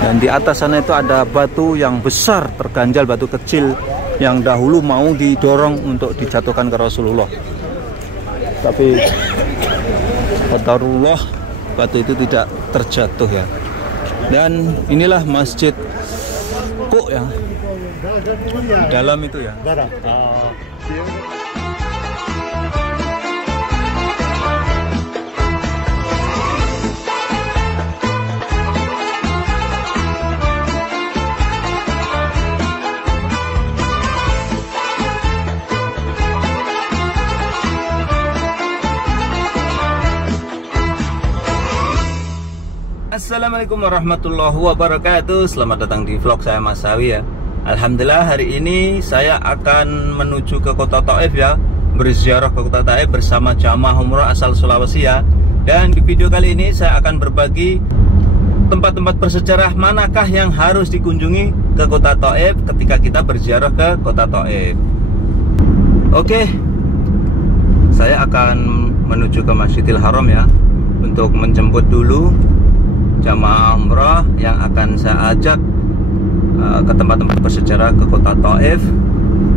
Dan di atas sana itu ada batu yang besar terganjal, batu kecil yang dahulu mau didorong untuk dijatuhkan ke Rasulullah. Tapi qadarullah, batu itu tidak terjatuh ya. Dan inilah Masjid Quk ya, di dalam itu ya. Assalamualaikum warahmatullahi wabarakatuh. Selamat datang di vlog saya Mas Sawi ya. Alhamdulillah hari ini saya akan menuju ke kota Thaif ya, berziarah ke kota Thaif bersama jamaah umroh asal Sulawesi ya. Dan di video kali ini saya akan berbagi tempat-tempat bersejarah manakah yang harus dikunjungi ke kota Thaif ketika kita berziarah ke kota Thaif. Oke, saya akan menuju ke Masjidil Haram ya, untuk menjemput dulu jamaah umrah yang akan saya ajak ke tempat-tempat bersejarah ke kota Thaif.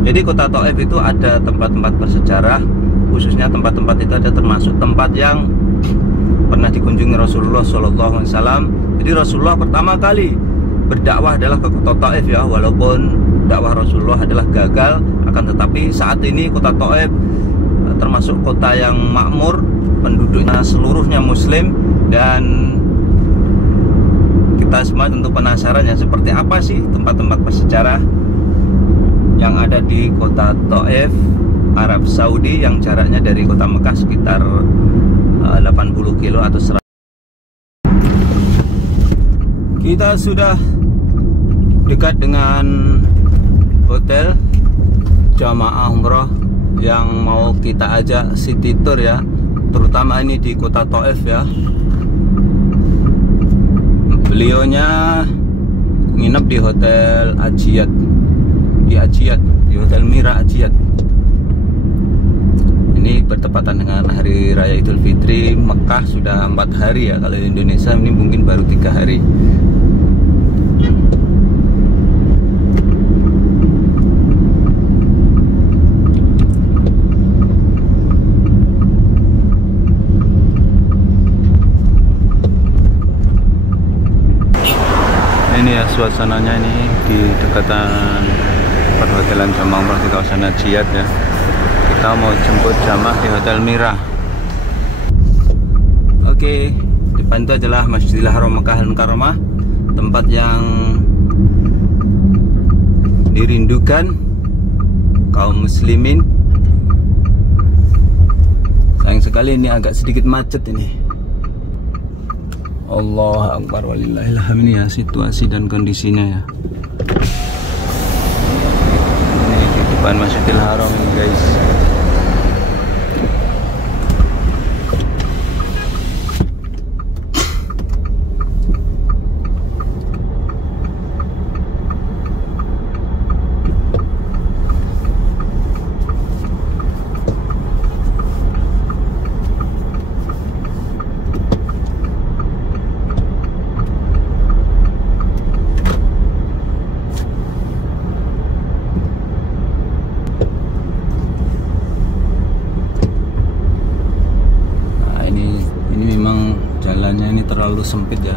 Jadi kota Thaif itu ada tempat-tempat bersejarah, khususnya tempat-tempat itu ada termasuk tempat yang pernah dikunjungi Rasulullah SAW. Jadi Rasulullah pertama kali berdakwah adalah ke kota Thaif ya, walaupun dakwah Rasulullah adalah gagal, akan tetapi saat ini kota Thaif termasuk kota yang makmur, penduduknya seluruhnya muslim. Dan kita semua tentu penasaran ya, seperti apa sih tempat-tempat bersejarah yang ada di kota Thaif, Arab Saudi, yang jaraknya dari kota Mekah sekitar 80 kilo atau 100. Kita sudah dekat dengan hotel jamaah umroh yang mau kita ajak city tour ya, terutama ini di kota Thaif ya. Beliaunya nginep di hotel Ajiyat, di hotel Mira Ajiyat. Ini bertepatan dengan hari raya Idul Fitri. Mekah sudah 4 hari ya, kalau di Indonesia ini mungkin baru 3 hari. Ini ya suasananya ini di dekatan perhotelan jamaah umroh di kawasan Ajiyat ya. Kita mau jemput jamaah di hotel Mira. Oke, depan itu adalah Masjidil Haram Makkah Al-Mukarramah, tempat yang dirindukan kaum muslimin. Sayang sekali ini agak sedikit macet ini. Allah Akbar walillahilhamd. Ini ya situasi dan kondisinya ya. Ini di depan Masjidil Haram ini guys. Terlalu sempit ya,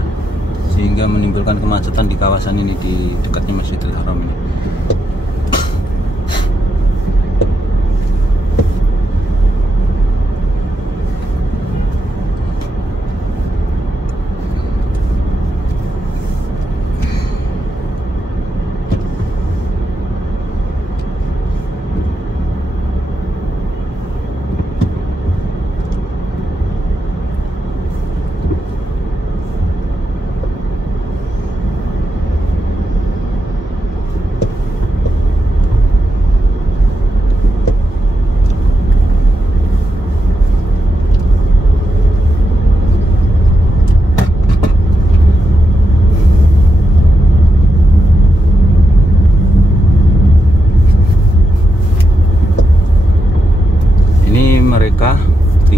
sehingga menimbulkan kemacetan di kawasan ini, di dekatnya Masjidil Haram ini.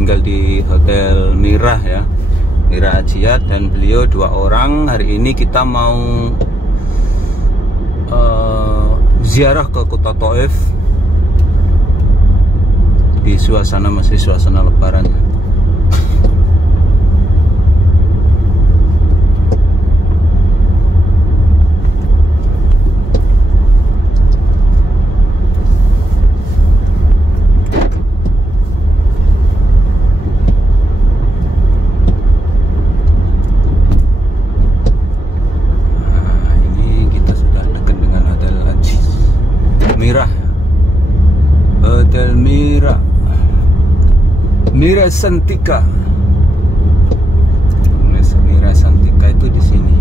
tinggal di Hotel Mirah ya. Mira Hajiat dan beliau 2 orang. Hari ini kita mau ziarah ke kota Taif di masih suasana lebaran. Hotel Mira Santika. Mira Santika itu di sini.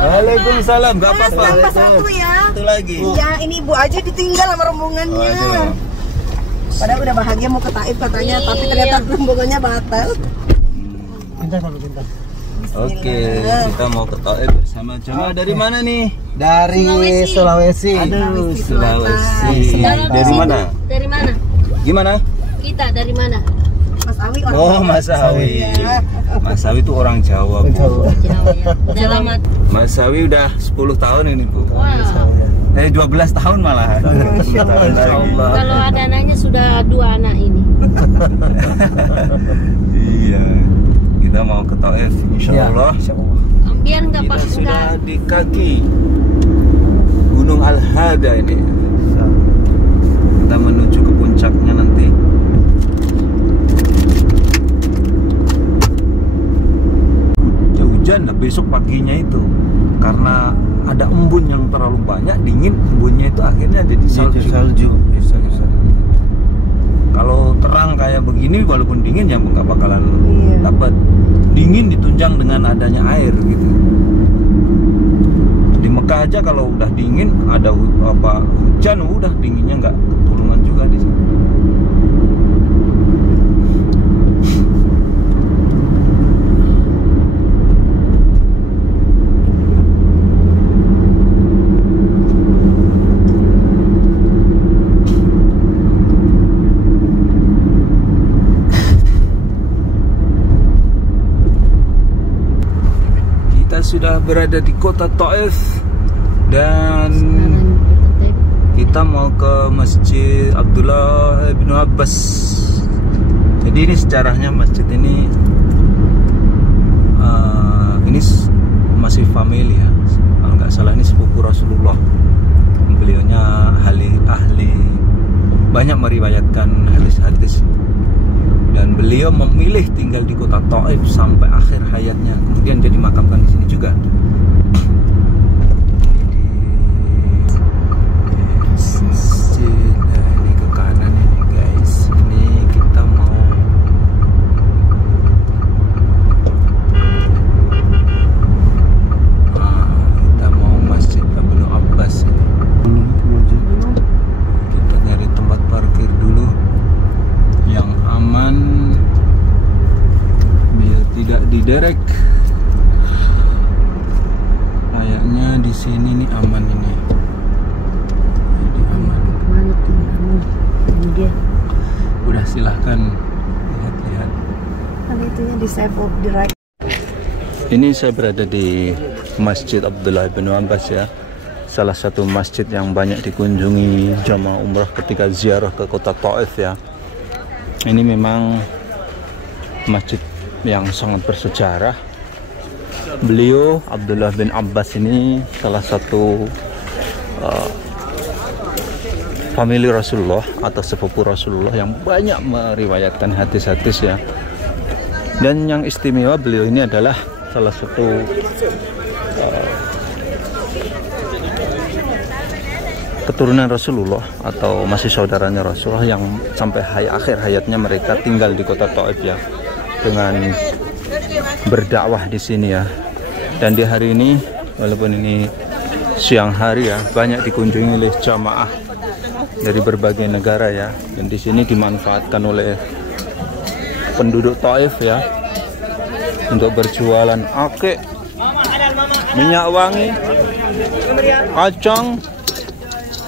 Waalaikumsalam, nggak apa-apa. Satu ya. Satu lagi. Iya, ini ibu aja ditinggal sama rombongannya. Aduh. Padahal udah bahagia mau ke Taif katanya, tapi ternyata rombongannya batal. Oke, kita mau ke Taif bersama jamaah. Dari mana nih? Dari Sulawesi. Aduh, Sulawesi. Dari mana? Dari mana? Gimana? Kita dari mana? Mas Awi orang. Oh, Mas Awi. Mas Awi itu orang Jawa, Bu. Jawa ya. Udah lama. Mas Awi udah 10 tahun ini, Bu. Wow. 12 tahun malahan. 10 tahun lagi. Kalau ada anaknya sudah 2 anak ini. Iya. Kita mau ke Taif, insyaallah. Biar nggak Kita pas sudah di kaki Gunung Al-Hada ini. Kita menuju ke puncaknya nanti. Hujan besok paginya itu karena ada embun yang terlalu banyak, dingin, embunnya itu akhirnya jadi salju. Kalau terang kayak begini walaupun dingin ya nggak bakalan dapat. Dingin ditunjang dengan adanya air gitu. Di Mekah aja kalau udah dingin ada hujan udah dinginnya nggak ketulungan juga di sini. Sudah berada di kota Taif dan kita mau ke Masjid Abdullah bin Abbas. Jadi ini sejarahnya masjid ini masih famili ya. Kalau nggak salah ini sepupu Rasulullah. Beliaunya ahli banyak meriwayatkan hadis-hadis. Dan beliau memilih tinggal di kota Taif sampai akhir hayatnya. Kemudian dia dimakamkan di sini juga. Ini ke kanan ini guys. Ini kita mau Masjid Ibnu Abbas ini. Kita nyari tempat parkir dulu yang aman biar tidak diderek. Kayaknya di sini nih aman ini. Jadi aman. Mana tuh? Dia. Udah silahkan lihat-lihat. Kan itunya di save di right. Ini saya berada di Masjid Abdullah bin Abbas ya. Salah satu masjid yang banyak dikunjungi jamaah umrah ketika ziarah ke kota Taif ya. Ini memang masjid yang sangat bersejarah. Beliau Abdullah bin Abbas ini salah satu famili Rasulullah atau sepupu Rasulullah yang banyak meriwayatkan hadis-hadis ya. Dan yang istimewa beliau ini adalah salah satu keturunan Rasulullah atau masih saudaranya Rasulullah yang sampai akhir hayatnya mereka tinggal di kota Taif ya, dengan berdakwah di sini ya. Dan di hari ini walaupun ini siang hari ya, banyak dikunjungi oleh jamaah dari berbagai negara ya. Dan di sini dimanfaatkan oleh penduduk Taif ya, untuk berjualan ake, minyak wangi, kacang,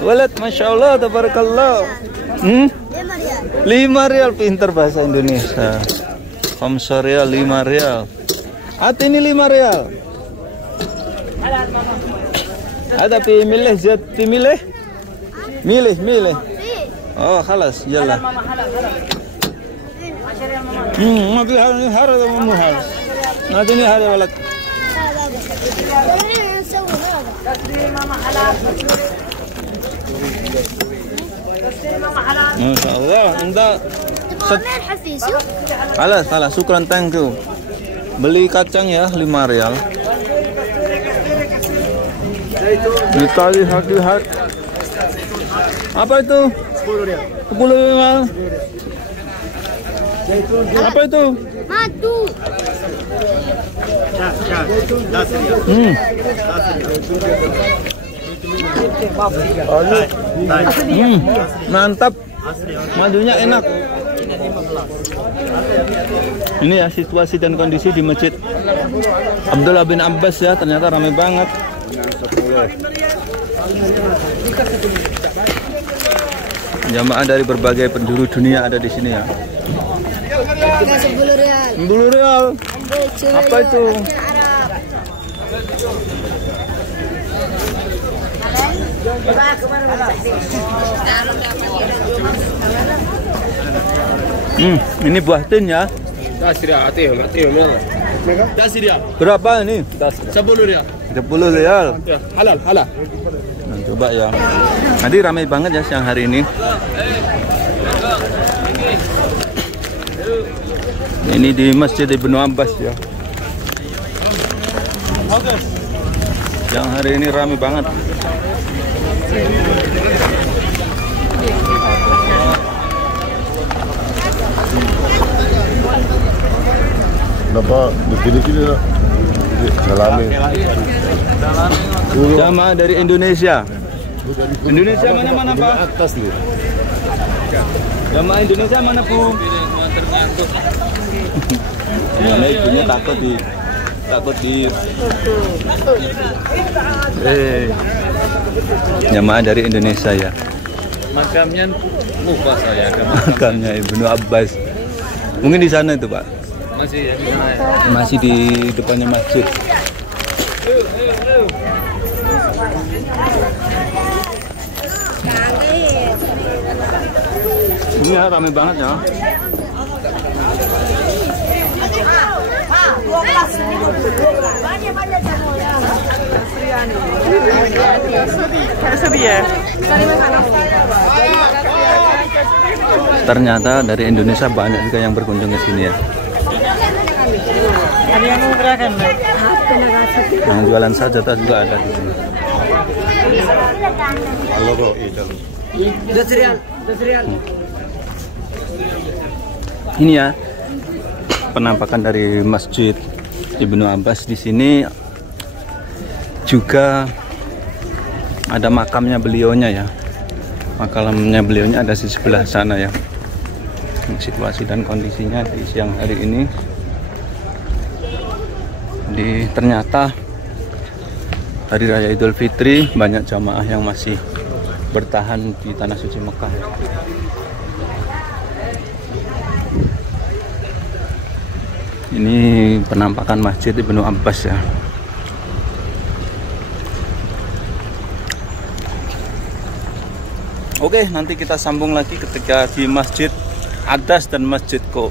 walad, masya Allah, tabarakallah. 5 rial, pinter bahasa Indonesia. 5 rial, 5 rial. Hati ini 5 rial. Ada pilih zat, pilih. Milih. Oh, khalas, yalla. ما في هذا مو هذا. نادني هذا ولد. ما شاء الله. Anda Salah, syukran, thank you. Beli kacang ya 5 rial. Kita lihat. Apa itu? 10 rial. Apa itu? Madu. Mantap. Madunya enak. Ini ya situasi dan kondisi di Masjid Abdullah bin Abbas ya, ternyata ramai banget. Jamaah dari berbagai penjuru dunia ada di sini ya. 10 rial. 10 rial. Apa itu? Ini buah tin ya. Berapa ini? 10 rial. 10 rial. Halal. Nah, coba ya. Nanti ramai banget ya siang hari ini. Ini di Masjid Ibnu Abbas ya. Siang hari ini ramai banget. Kenapa begini lah? Dalami. Jamaah dari Indonesia. Indonesia mana Pak? Atas nih. Jamaah Indonesia mana Bu? Mana ibunya takut di jamaah dari Indonesia ya. Makamnya lupa saya. Makamnya Ibnu Abbas. Mungkin di sana itu Pak. Masih ya, di sana ya. Masih di depannya masjid. Ini ya, ramai banget ya. Ternyata dari Indonesia banyak juga yang berkunjung ke sini ya. Yang jualan sajadah juga ada di sini. Halo bro, iya jalur. Ini ya penampakan dari Masjid Ibnu Abbas. Di sini juga ada makamnya beliaunya ya. Makamnya beliaunya ada di sebelah sana ya. Situasi dan kondisinya di siang hari ini, ternyata Hari Raya Idul Fitri banyak jamaah yang masih bertahan di Tanah Suci Mekah. Ini penampakan Masjid Ibnu Abbas ya. Oke, nanti kita sambung lagi ketika di Masjid Adas dan Masjid Qub.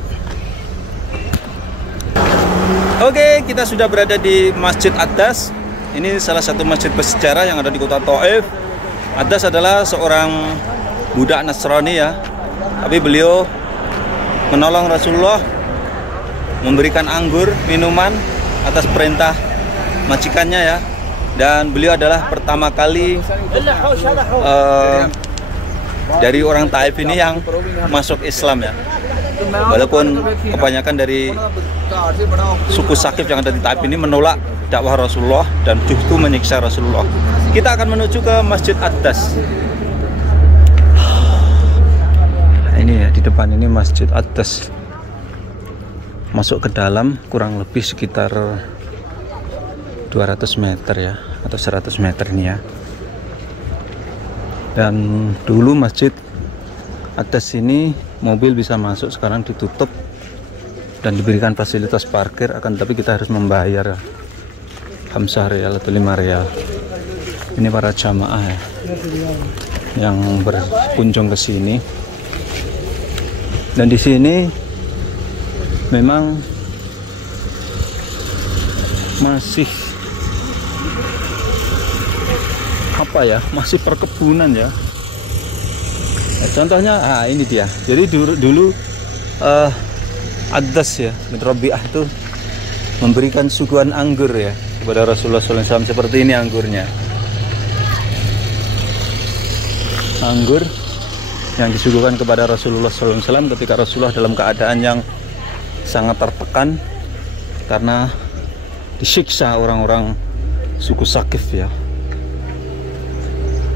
Oke, kita sudah berada di Masjid Adas. Ini salah satu masjid bersejarah yang ada di kota Taif. Adas adalah seorang budak Nasrani ya. Tapi beliau menolong Rasulullah, memberikan anggur, minuman atas perintah majikannya ya. Dan beliau adalah pertama kali dari orang Taif ini yang masuk Islam ya. Walaupun kebanyakan dari suku Sakif yang ada di Taif ini menolak dakwah Rasulullah dan justru menyiksa Rasulullah. Kita akan menuju ke Masjid Adas. Nah, ini ya di depan ini Masjid Adas. masuk ke dalam kurang lebih sekitar 200 meter ya, atau 100 meter ini ya. Dan dulu masjid atas sini mobil bisa masuk, sekarang ditutup dan diberikan fasilitas parkir, akan tapi kita harus membayar 5 rial atau 5 rial. Ini para jamaah ya, yang berkunjung ke sini. Dan di sini memang masih apa ya, masih perkebunan ya. Contohnya, ini dia. Jadi dulu Adas ya, bin Rabi'ah itu memberikan suguhan anggur ya kepada Rasulullah SAW. Seperti ini anggurnya. Anggur yang disuguhkan kepada Rasulullah SAW ketika Rasulullah dalam keadaan yang sangat tertekan karena disiksa orang-orang suku Sakif ya.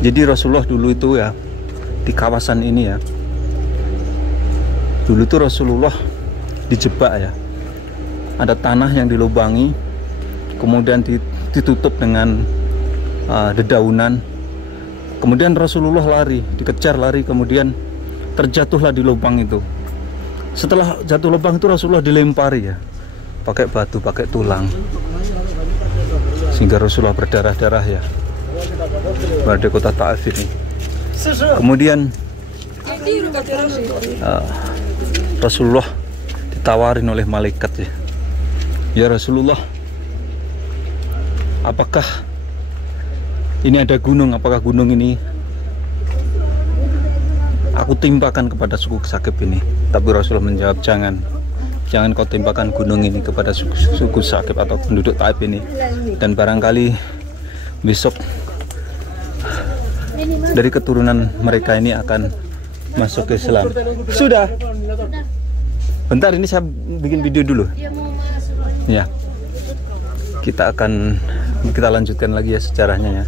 Jadi Rasulullah dulu itu ya, di kawasan ini ya, dulu tuh Rasulullah dijebak ya, ada tanah yang dilubangi, kemudian ditutup dengan dedaunan, kemudian Rasulullah lari, dikejar lari, kemudian terjatuhlah di lubang itu. Setelah jatuh lubang itu Rasulullah dilempari ya, pakai batu, pakai tulang, sehingga Rasulullah berdarah-darah ya pada kota Taif ini. Kemudian Rasulullah ditawarin oleh malaikat ya, ya Rasulullah, apakah ini ada gunung, apakah gunung ini aku timpakan kepada suku Sakif ini? Tapi Rasulullah menjawab, jangan kau timpakan gunung ini kepada suku Sakif atau penduduk Taif ini, dan barangkali besok dari keturunan mereka ini akan masuk ke Islam. Sudah. Bentar, ini saya bikin video dulu. Ya. Kita lanjutkan lagi ya sejarahnya ya.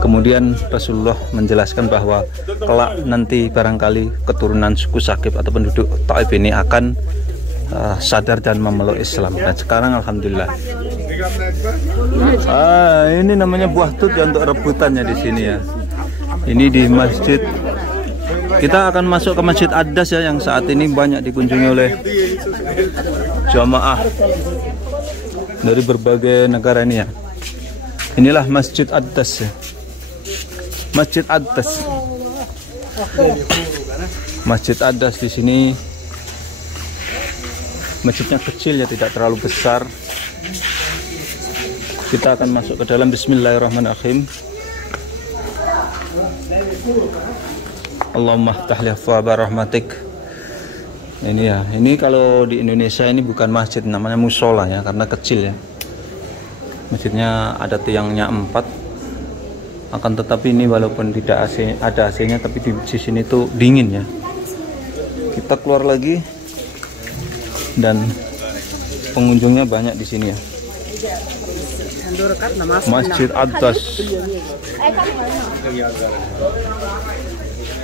Kemudian Rasulullah menjelaskan bahwa kelak nanti barangkali keturunan suku Sakif atau penduduk Taif ini akan sadar dan memeluk Islam. Dan sekarang alhamdulillah. Ini namanya buah tut ya, untuk rebutannya di sini ya. Ini di masjid. Kita akan masuk ke Masjid Adas ya, yang saat ini banyak dikunjungi oleh jamaah dari berbagai negara ini ya. Inilah Masjid Adas ya. Masjid Adas. Masjid Adas di sini masjidnya kecil ya, tidak terlalu besar. Kita akan masuk ke dalam. Bismillahirrahmanirrahim. Allahumma ftah li abwaaba rahmatik. Ini ya, ini kalau di Indonesia ini bukan masjid, namanya musola ya, karena kecil ya. Masjidnya ada tiangnya 4. Akan tetapi ini walaupun tidak AC, ada AC-nya, tapi di sini tuh dingin ya. Kita keluar lagi dan pengunjungnya banyak di sini ya. Masjid Adas.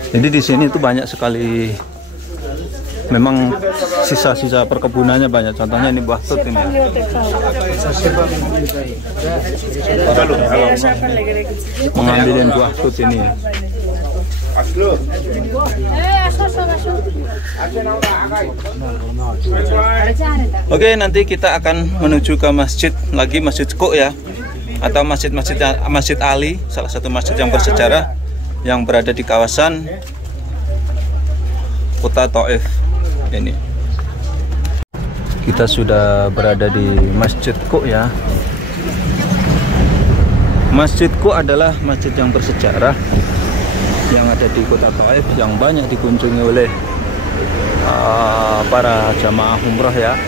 Jadi di sini itu banyak sekali, memang sisa-sisa perkebunannya banyak. Contohnya ini buah tut ini ya. Mengambilin buah tut ini ya. Oke, nanti kita akan menuju ke masjid lagi, Masjid Quk ya, atau Masjid Ali, salah satu masjid yang bersejarah yang berada di kawasan kota Taif ini. Kita sudah berada di Masjid Quk ya. Masjid Quk adalah masjid yang bersejarah yang ada di kota Taif, yang banyak dikunjungi oleh para jamaah umrah ya.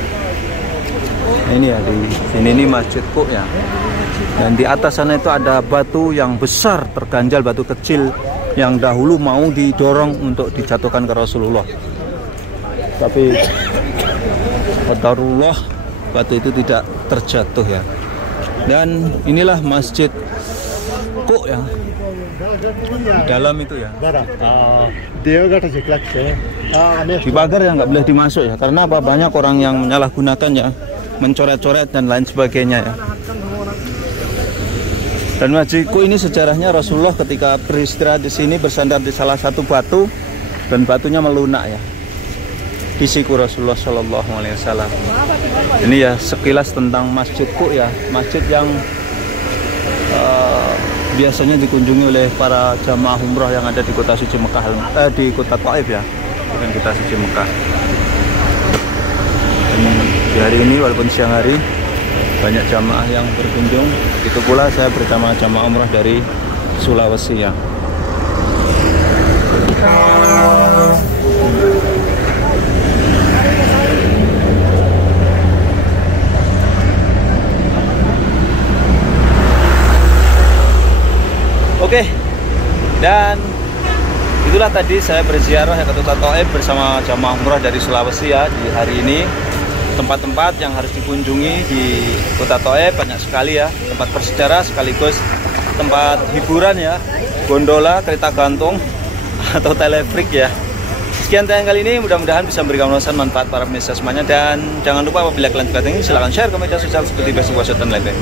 Ini ya, di sini ini Masjid Quk ya. Dan di atas sana itu ada batu yang besar terganjal, batu kecil yang dahulu mau didorong untuk dijatuhkan ke Rasulullah. Tapi qadarullah, batu itu tidak terjatuh ya. Dan inilah Masjid Kok ya? Di dalam itu ya. Di pagar ya nggak boleh dimasuk ya. Karena apa? Banyak orang yang menyalahgunakan ya, mencoret-coret dan lain sebagainya ya. Dan Majiku ini sejarahnya Rasulullah ketika beristirahat di sini bersandar di salah satu batu dan batunya melunak ya. Di siku Rasulullah Shallallahu Alaihi Wasallam. Ini ya sekilas tentang Masjidku ya, masjid yang biasanya dikunjungi oleh para jamaah umrah yang ada di kota suci Mekah, di kota Taif ya, bukan kota suci Mekah. Dan di hari ini walaupun siang hari banyak jamaah yang berkunjung, itu pula saya bersama jamaah umrah dari Sulawesi ya. Oke, dan itulah tadi saya berziarah ke kota Taif bersama jamaah umrah dari Sulawesi ya di hari ini. Tempat-tempat yang harus dikunjungi di kota Taif banyak sekali ya, tempat bersejarah sekaligus tempat hiburan ya, gondola, kereta gantung atau telefrik ya. Sekian tayangan kali ini, mudah-mudahan bisa memberikan wawasan manfaat para pemirsa semuanya, dan jangan lupa apabila kalian suka ini silahkan share ke media sosial seperti Facebook, WhatsApp, dan lain-lain.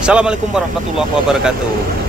Assalamualaikum warahmatullahi wabarakatuh.